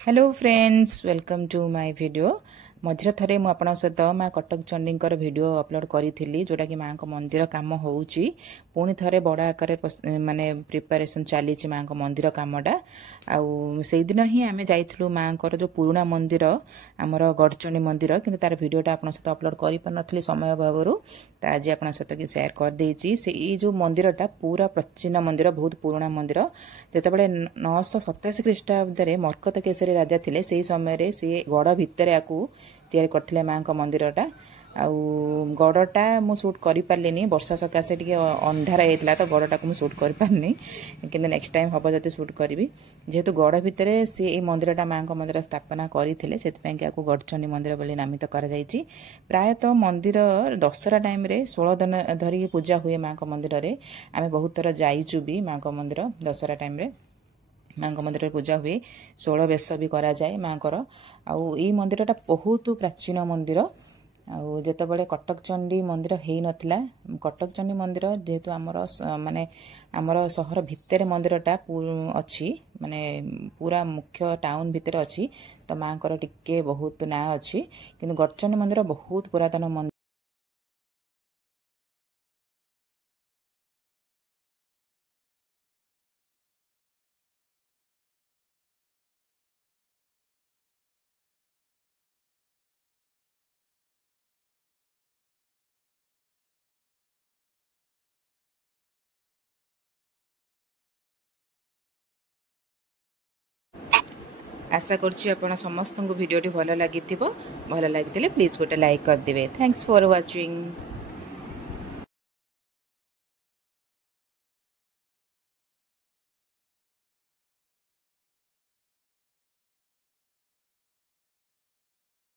Hello friends welcome to my video मझे थे मुझे सहित माँ कटक चंडी वीडियो अपलोड करी जोटा कि माँ मंदिर कम होउची पुणी थे बड़ आकार माने प्रिपरेशन चली माँ मंदिर कमटा आउ दिन ही आम जाइलु माँ जो पुराणा मंदिर आमर गढ़चंडी मंदिर किंतु तार वीडियोटा आप सहित अपलोड कर पारि समय अभाव आज आप सहित सेयार करदे से जो मंदिरटा पूरा प्राचीन मंदिर बहुत पुराणा मंदिर जितेबाला 987 ख्रीष्टाब्द मरकत केसरी राजा थे से समय सी गढ़ भितर या तैयारी करथिले माँ का मंदिरटा आउ गड़टा मु शूट करि पारलिनी वर्षा सकाशे टिके अंधार होता तो गड़टा को मु शूट करि पारनी किंतु नेक्स्ट टाइम हम जब शूट करी जेहेतु गढ़ भितर सी मंदिरटा माँ का मंदिर स्थापना करते से गढ़चंडी मंदिर बोली नामित कर प्रायतः मंदिर दशहरा टाइम 16 दिन धरिकी पूजा हुए माँ का मंदिर में आम बहुत थर जाइचु भी माँ का मंदिर दशहरा टाइम माँ मंदिर पूजा हुए 16 बेश भी करा जाए माँ को आउ ये मंदिरटा बहुत प्राचीन मंदिर आउ जितेबाला कटक चंडी मंदिर हो नाला कटक चंडी मंदिर जेहेतु आमर माने आमर सहर भितर मंदिरटा अच्छी माने पूरा मुख्य टाउन भितर अच्छी तो माँ को टिके बहुत ना अच्छी किंतु गढ़चंडी मंदिर बहुत पुरातन मंदिर आशा कर समस्त वीडियो भल लगी प्लीज गोटे लाइक करदे। Thanks for watching.